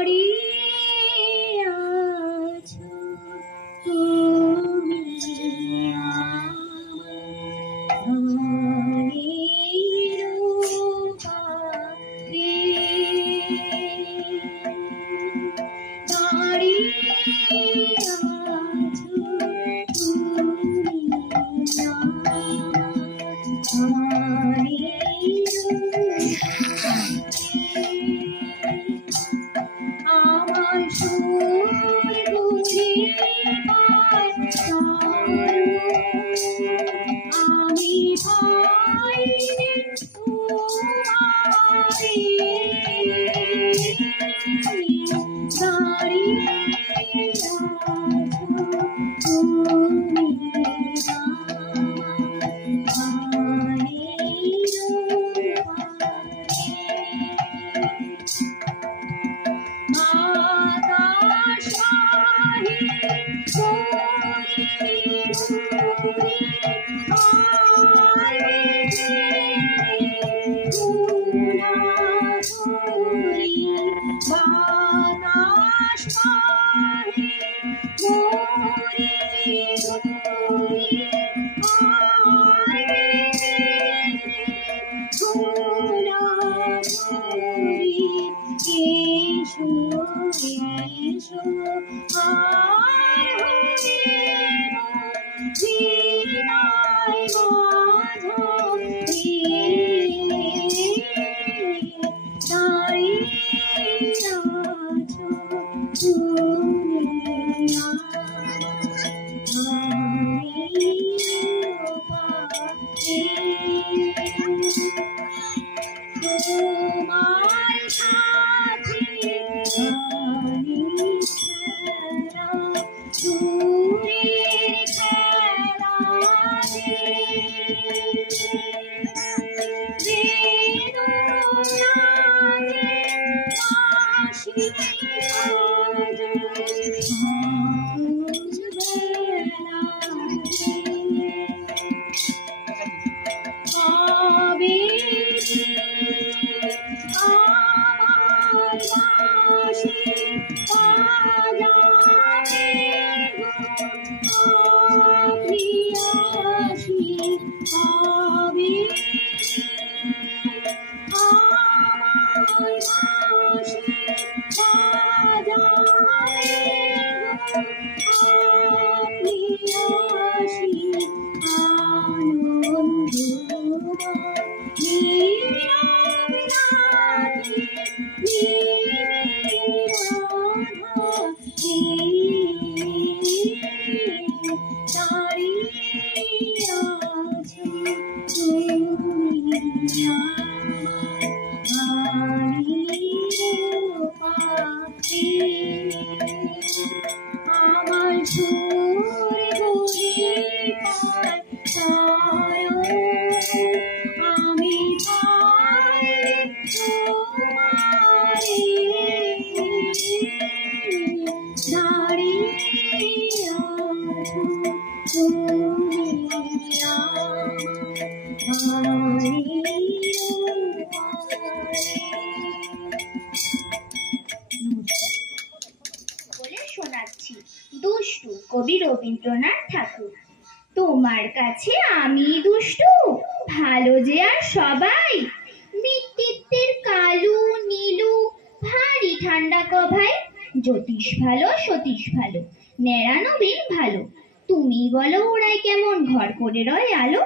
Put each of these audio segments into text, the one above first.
করি 在。আমার Thank you. কবি রবীন্দ্রনাথ ঠাকুর। তোমার কাছে আমি দুষ্টু, ভালো যে আর সবাই। মৃত্যুত্বের কালু, নীলু, ভারী ঠান্ডা কভাই জ্যোতিষ ভালো, সতীশ ভালো নেড়া নবীন ভালো। তুমি বলো ওরাই কেমন ঘর করে রয় আলো।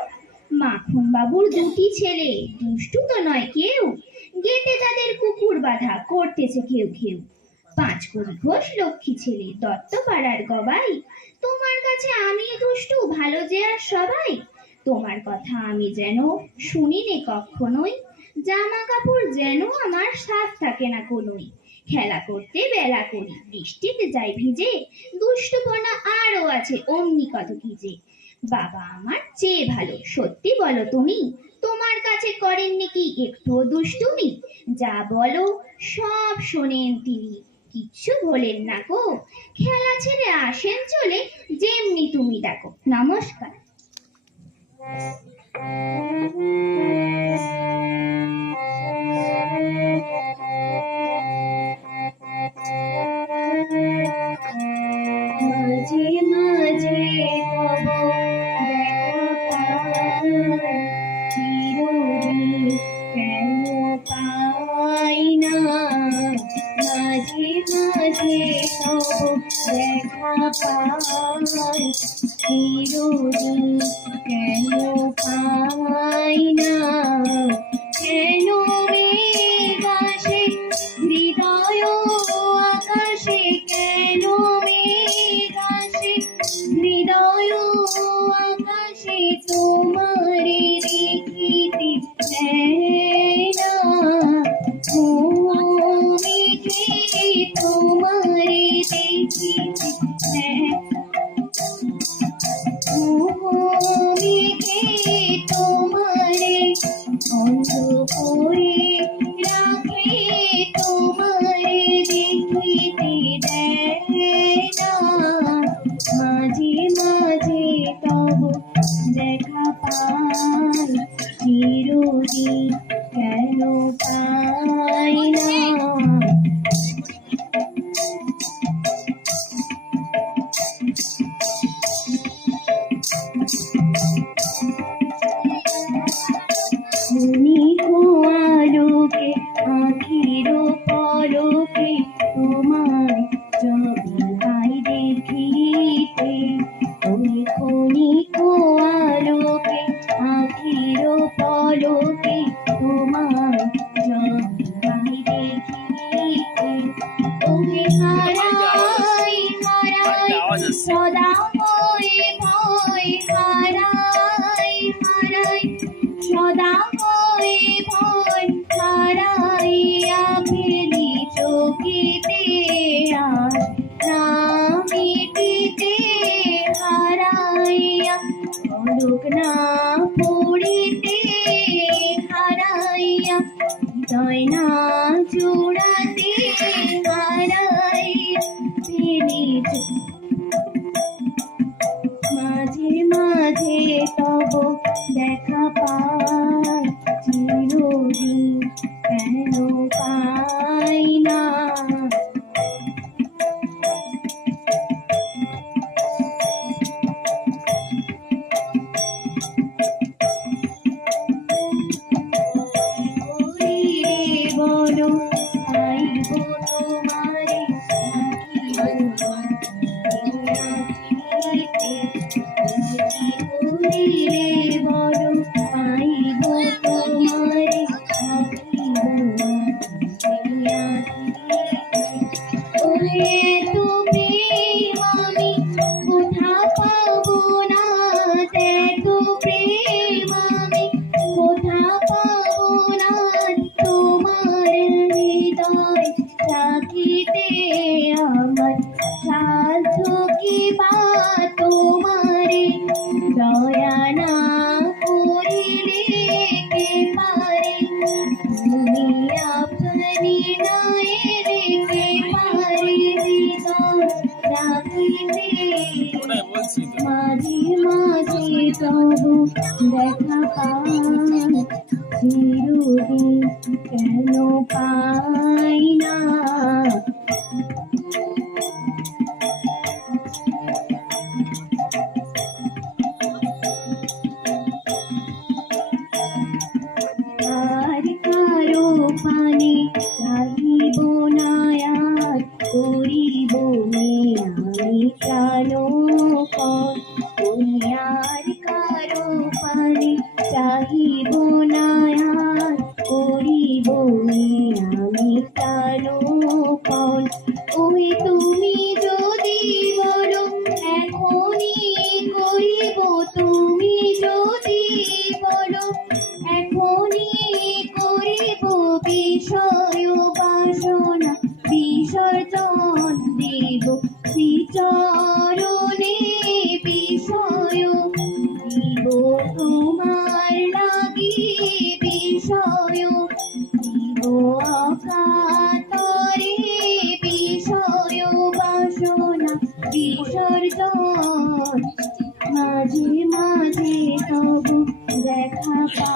মাখন বাবুর দুটি ছেলে, দুষ্টু তো নয় কেউ। গেটে তাদের কুকুর বাঁধা, করতেছে কেউ কেউ। পাঁচ কড়ি ঘোষ লক্ষ্মী ছেলে দত্ত পাড়ার গবাই। তোমার কাছে আমি দুষ্টু, ভালো যে আর সবাই। তোমার কথা আমি যেন শুনিনি কখনোই। জামা কাপড় যেন আমার সাথ থাকে না কোনোই। খেলা করতে বেলা করি, বৃষ্টিতে যাই ভিজে। দুষ্টুপনা আরও আছে, অমনি কত যে। বাবা আমার চেয়ে ভালো, সত্যি বলো তুমি, তোমার কাছে করেননি কি একটুও দুষ্টুমি? যা বলো, সব শোনেন তিনি। কিচ্ছু বলেন না গো। খেলা ছেড়ে আসেন চলে যেমনি তুমি দেখো। নমস্কার। মাঝে মাঝে চাহিব না করিব আমি কাতরে বিষয় বাসনা বিসর্জন। মাঝে মাঝে তবু দেখা পা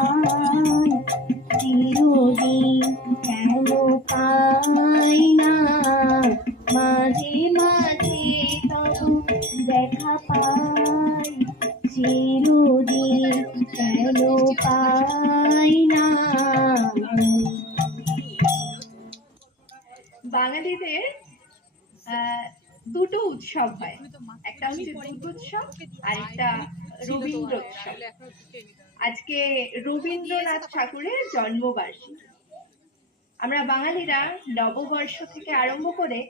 বাঙালিরা নববর্ষ থেকে আরম্ভ করে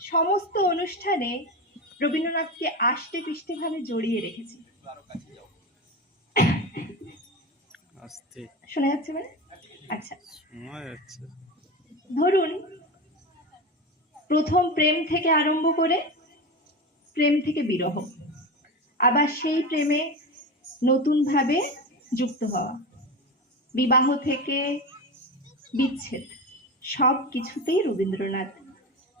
সমস্ত অনুষ্ঠানে রবীন্দ্রনাথকে আষ্টে পৃষ্ঠে ভাবে জড়িয়ে রেখেছে। শোনা যাচ্ছে মানে? আচ্ছা। ধরুন প্রথম প্রেম থেকে আরম্ভ করে প্রেম থেকে বিরহ। আবার সেই প্রেমে নতুন ভাবে যুক্ত হওয়া। বিবাহ থেকে বিচ্ছেদ। সব কিছুতেই রবীন্দ্রনাথ।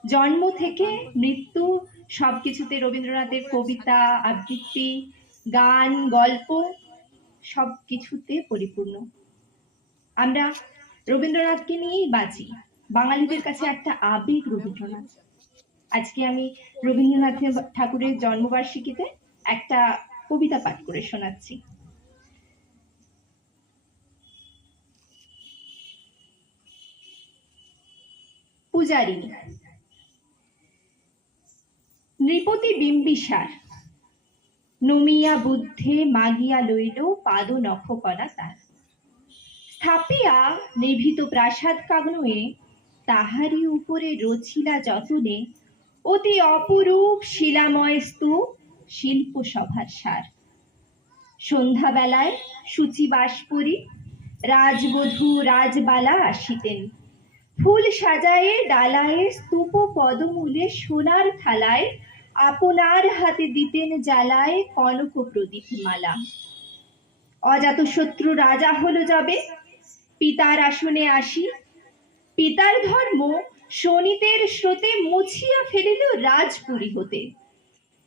জন্ম থেকে মৃত্যু, সব কিছুতে রবীন্দ্রনাথের কবিতা, আবৃত্তি, গান, গল্প, সব কিছুতে পরিপূর্ণ। আমরা রবীন্দ্রনাথকে নিয়েই বাঁচি বাঙালিদের কাছে একটা আবেগ রবীন্দ্রনাথ। আজকে আমি রবীন্দ্রনাথ ঠাকুরের জন্মবার্ষিকীতে একটা কবিতা পাঠ করে শোনাচ্ছি। পূজারিনী নৃপতি বিম্বিসার, নমিয়া বুদ্ধে মাগিয়া লইল পাদ নখকলা তার। স্থাপিয়া নিভৃত প্রাসাদ কাগ্নয়ে তাহারি উপরে রচিলা যতনে অতি অপরূপ শিলাময় স্তূপ শিল্প সভার সার। সন্ধ্যাবেলায় সূচিবাস করি, রাজবধূ রাজবালা আসিতেন। ফুল সাজায়ে ডালায়ে স্তূপ পদমূলে সোনার থালায় আপনার হাতে দিতেন জ্বালায় কনক প্রদীপ মালা। অজাত শত্রু রাজা হলো যাবে, পিতার আসনে আসি। পিতার ধর্ম শনিতের স্রোতে মুছিয়া ফেলিল রাজপুরী হতে।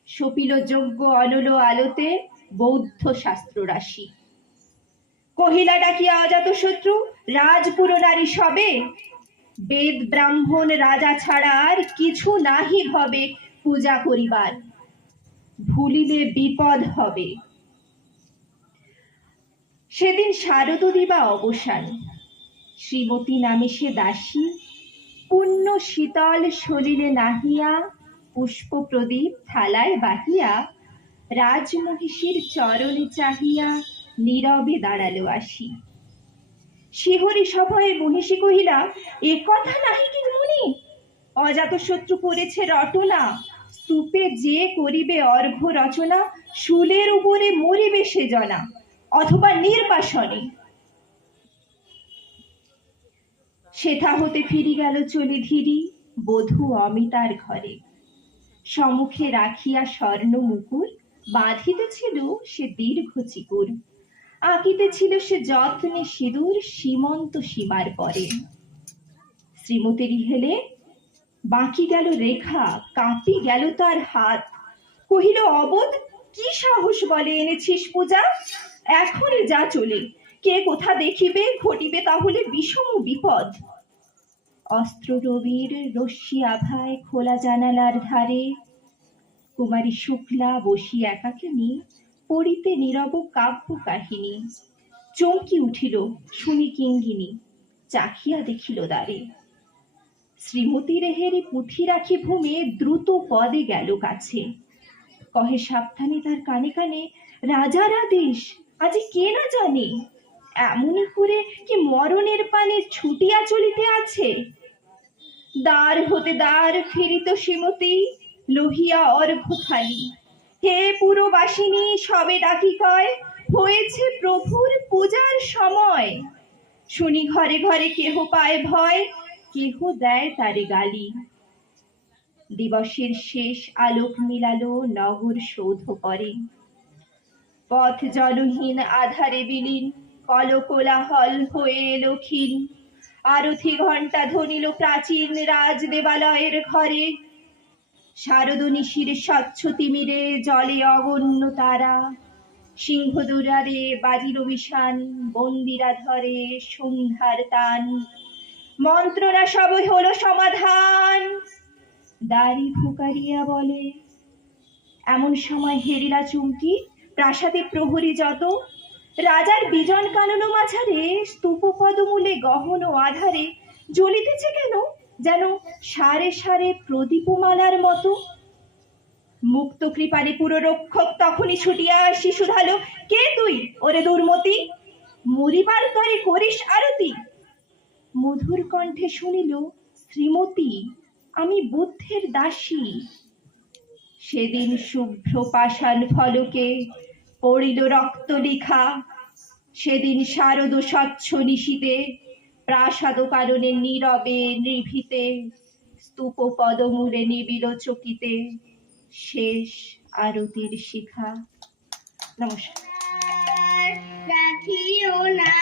সপিল যজ্ঞ অনল আলোতে বৌদ্ধ শাস্ত্র রাশি। কহিলা ডাকিয়া অজাত শত্রু, রাজপুর নারী সবে বেদ ব্রাহ্মণ রাজা ছাড়া আর কিছু নাহি হবে পূজা করিবার। ভুলিলে বিপদ হবে। সেদিন শারদ দিবা অবসান। শ্রীমতী নামে সে দাসী। পুণ্য শীতল সলিলে নাহিয়া, পুষ্প প্রদীপ থালায় বাহিয়া, রাজমহিষীর চরণে চাহিয়া নীরবে দাঁড়াল আসি। শিহরি সভয়ে মহিষী কহিলা, এ কথা নাহি কি মুনি? অজাত শত্রু করেছে রটনা। স্তূপে যে করিবে অর্ঘ রচনা, শুলের উপরে মরিবে সে জনা, অথবা নির্বাসনে। সেথা হতে ফিরি গেল চলে ধীরি, বধূ অমিতার ঘরে। সমুখে রাখিয়া স্বর্ণ মুকুর বাঁধিতেছিল সে দীর্ঘ চিকুর। আঁকিতেছিল সে যত্নে সিঁদুর সীমন্ত সীমার পরে। শ্রীমতীর হেলে, বাকি গেল রেখা, কাঁপি গেল তার হাত। কহিল, অবোধ, কি সাহস বলে এনেছিস পূজা? এখনই যা চলে, কে কোথা দেখিবে, ঘটিবে তাহলে বিষম বিপদ। অস্ত্র রবির রশ্মি আভায় খোলা জানালার ধারে, কুমারী শুক্লা বসি একাকিনী পড়িতে নীরব কাব্য কাহিনী। চমকি উঠিল শুনি কিঙ্গিনী, চাখিয়া দেখিল দ্বারে। শ্রীমতী রেহেরি পুঁথি রাখি ভূমে দ্রুত পদে গেল কাছে। কহে, সাবধানে তার কানে কানে, রাজার আদেশ আজ কে না জানে? এমনই করে কি মরণের পানে ছুটিয়া চলিতে আছে? দ্বার হতে দ্বার ফিরিত শ্রীমতী, লোহিয়া অর্ঘ থালি হে পুরবাসিনী, সবে ডাকি কয়, হয়েছে প্রভুর পূজার সময়। শুনি ঘরে ঘরে কেহ পায় ভয়, কেহ দেয় তারে গালি। দিবসের শেষ আলোক মিলালো নগর সৌধ করে পথ জলহীন, আধারে বিলীন কল কোলাহল হয়ে এলো ক্ষীণ। আরথি ঘণ্টা ধনিল প্রাচীন রাজ দেবালয়ের ঘরে। শারদ নিশির স্বচ্ছ তিমিরে জলে অগণ্য তারা। সিংহ দুরারে বাজিল বিষান বন্দিরা ধরে সন্ধ্যার তান। মন্ত্ররা সব হলো সমাধান। দাড়ি ফুকারিয়া বলে। এমন সময় হেরিলা চুমকি, প্রাসাদে প্রহরী যত। রাজার বিজন কানন মাঝারে স্তূপ পদমূলে গহন আধারে জ্বলিতেছে কেন? যেন সারে সারে প্রদীপমালার মতো। মুক্ত কৃপারে পুরো রক্ষক তখনই ছুটিয়া শিশু শুধালো কে তুই, ওরে দুর্মতি? মরিবার তরে করিস আরতি? মধুর কণ্ঠে শুনিল, শ্রীমতী, আমি বুদ্ধের দাসী। সেদিন শুভ্র পাষাণ ফলকে পড়িল রক্ত লিখা। সেদিন শারদ স্বচ্ছ নিশীতে প্রাসাদ কারণে নীরবে নির্ভীতে স্তূপ পদমূলে নিবিল চকিতে শেষ আরতির শিখা। নমস্কার। রাখিও না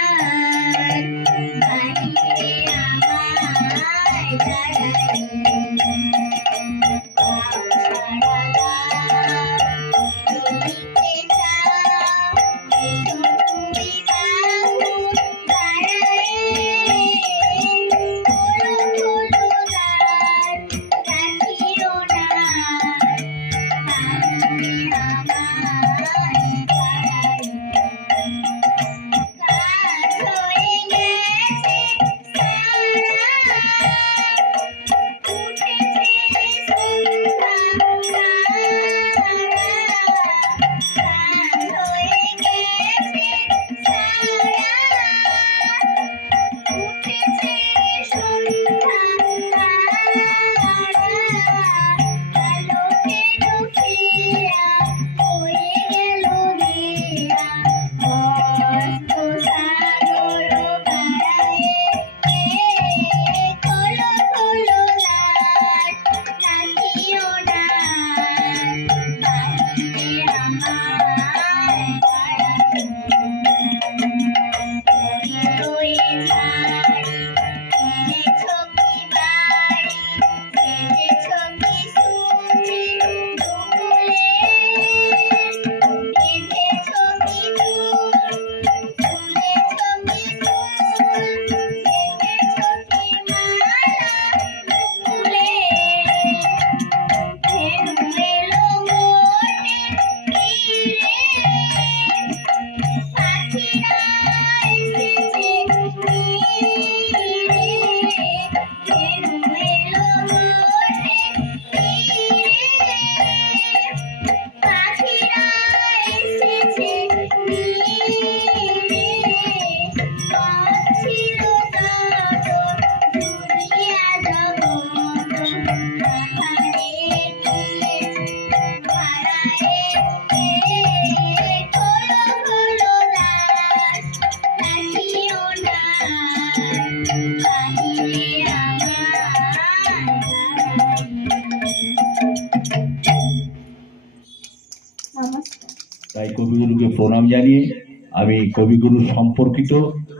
কবিগুরু সম্পর্কিত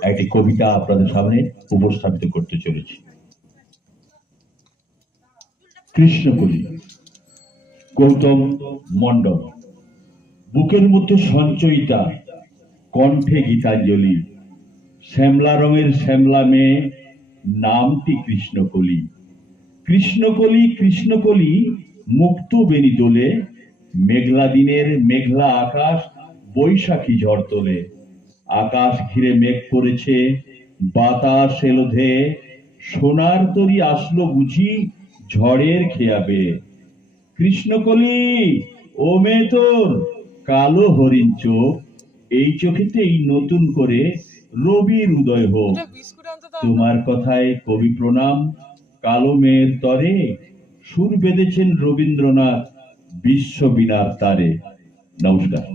একটি কবিতা আপনাদের সামনে উপস্থাপিত করতে চলেছি। কৃষ্ণকলি, গৌতম মণ্ডল, বুকের মধ্যে সঞ্চয়িতা, কণ্ঠে গীতাঞ্জলি, শ্যামলা রঙের শ্যামলা মেয়ে, নামটি কৃষ্ণকলি। কৃষ্ণকলি কৃষ্ণকলি, মুক্ত বেনি দোলে, মেঘলা দিনের মেঘলা আকাশ, বৈশাখী ঝড় তোলে। আকাশ ঘিরে মেঘ পড়েছে বাতাস এলো ধেয়ে সোনার তরি আসলো বুঝি ঝড়ের খেয়াবে। কৃষ্ণকলি ও মেয়ে তোর কালো হরিণ চোখ এই চোখেতেই নতুন করে রবির উদয় হোক। তোমার কথায় কবি প্রণাম। কালো মেয়ের তরে সুর বেঁধেছেন রবীন্দ্রনাথ বিশ্ব বিনার তারে। নমস্কার।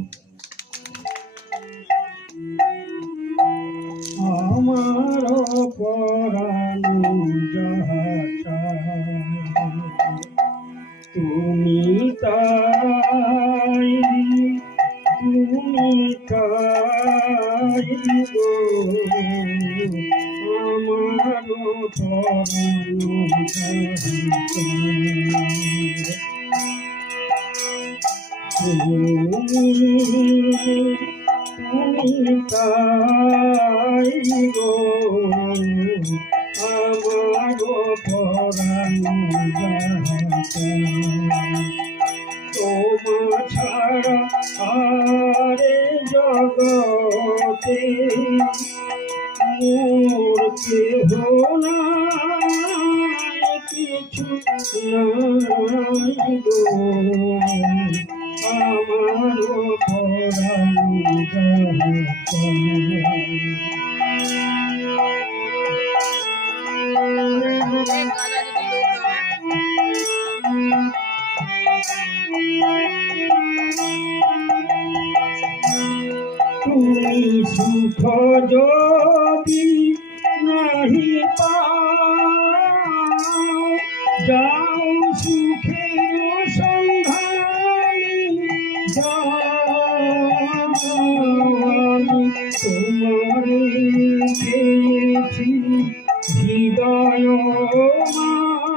আমার পরাণু যাহা তুমি তাই đùa হৃদয়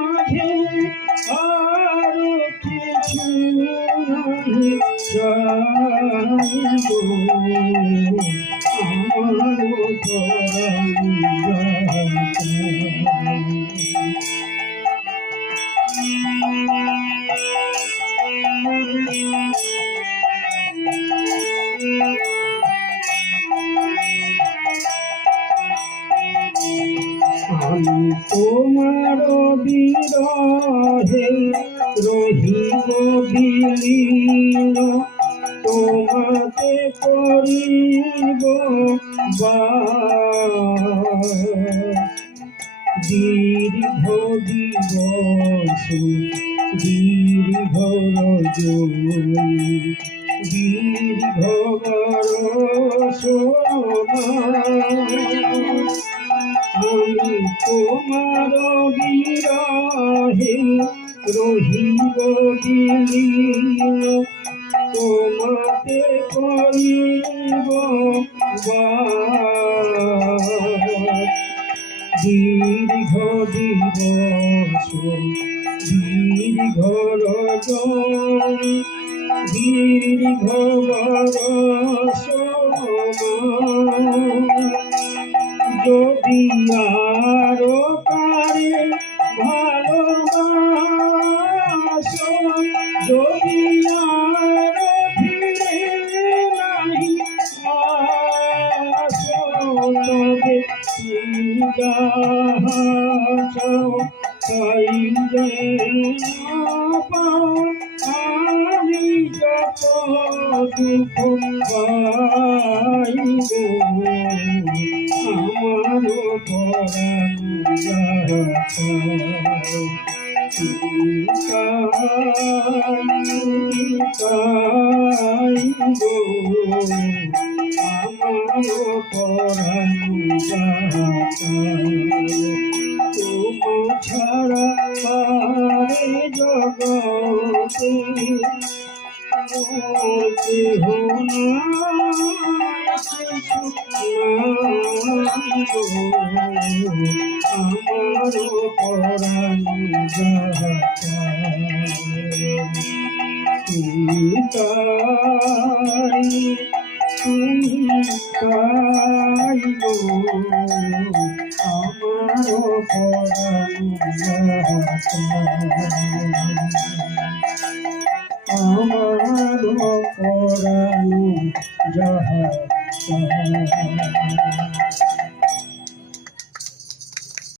দীর্ঘ জীবন দীর্ঘ দীর্ঘ আমি তোমার বিরহে রহিব দিন তোমাকে করিব বাস। ছাড়া জগতে আমার পরাণ তুমি